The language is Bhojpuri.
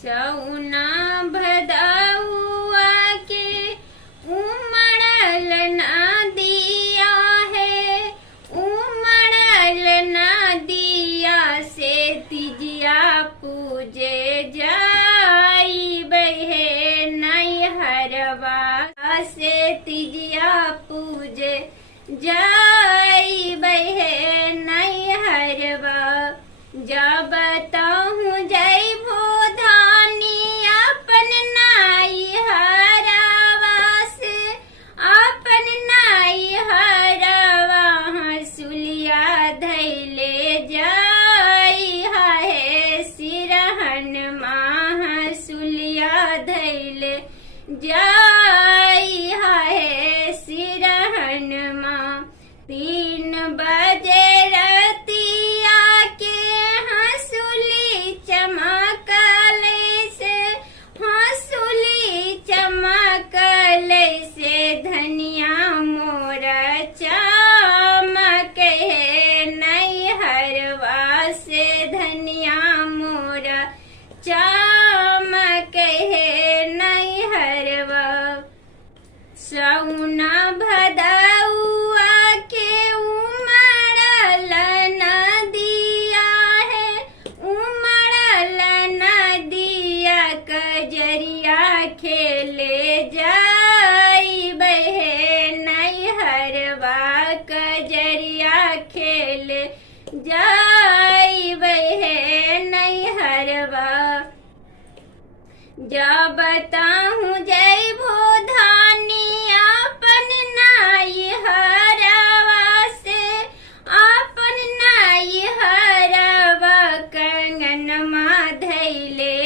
सौना भदौआ के उमड़ल नदिया है, उमड़ल नदिया से तिजिया पूजे जाइबै हे नैहरवा से तिजिया पूजे जाइबै हे नैहरवा। जब तहु जइबो धानी अपन नैहरवा से, अपन नैहरवा हंसुलिया धैले जाइहा हे सिरहन माँ हंसुलिया धैले जाइहा हे सिरहन माँ। 3 बजे रतिया के हंसुली चमकले से, हंसुली चमकले से धनिया मोर चमक हे नैहरवा से, धनिया मोर चमक हे नैहरवा। सौना भदौआ के उमड़ल नदिया है, उमड़ल नदिया कजरिया खेले जाइबै हे नैहरवा, कजरिया खेले जाइबै हे नैहरवा। जब तहु जइबो धानी अपन नैहरवा से, अपन नैहरवा कंगनमा धैले